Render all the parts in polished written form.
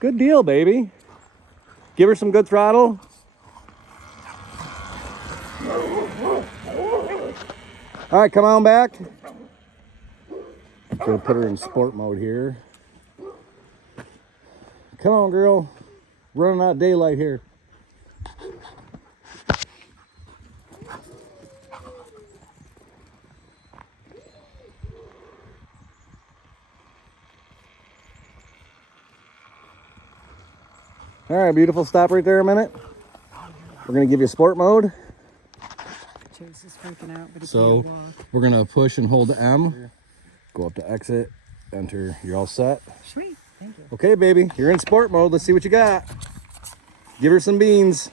Good deal, baby. Give her some good throttle. All right, come on back. Gonna put her in sport mode here. Come on, girl. Running out of daylight here. All right, beautiful. Stop right there a minute. We're gonna give you sport mode. Chase is freaking out, but he So can't walk. we're gonna push and hold M. Go up to exit. Enter. You're all set. Sweet, thank you. Okay, baby. You're in sport mode. Let's see what you got. Give her some beans.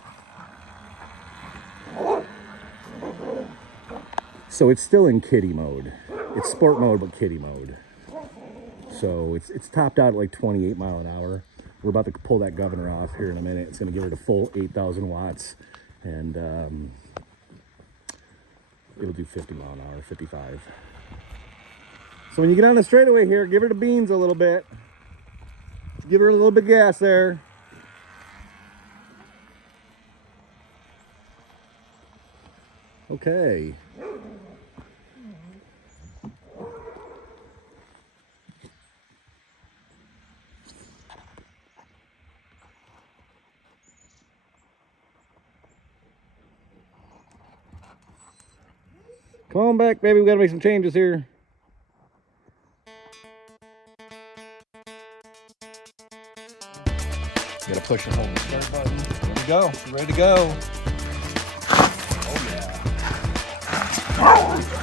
So it's still in kitty mode. It's sport mode, but kitty mode. So it's topped out at like 28 mile an hour. We're about to pull that governor off here in a minute. It's going to give her the full 8,000 watts. And it'll do 50 mile an hour, 55. So when you get on the straightaway here, give her the beans a little bit. Give her a little bit of gas there. Okay. Come on back, baby. We gotta make some changes here. You gotta push and hold the start button. There we go. We're ready to go. Oh yeah.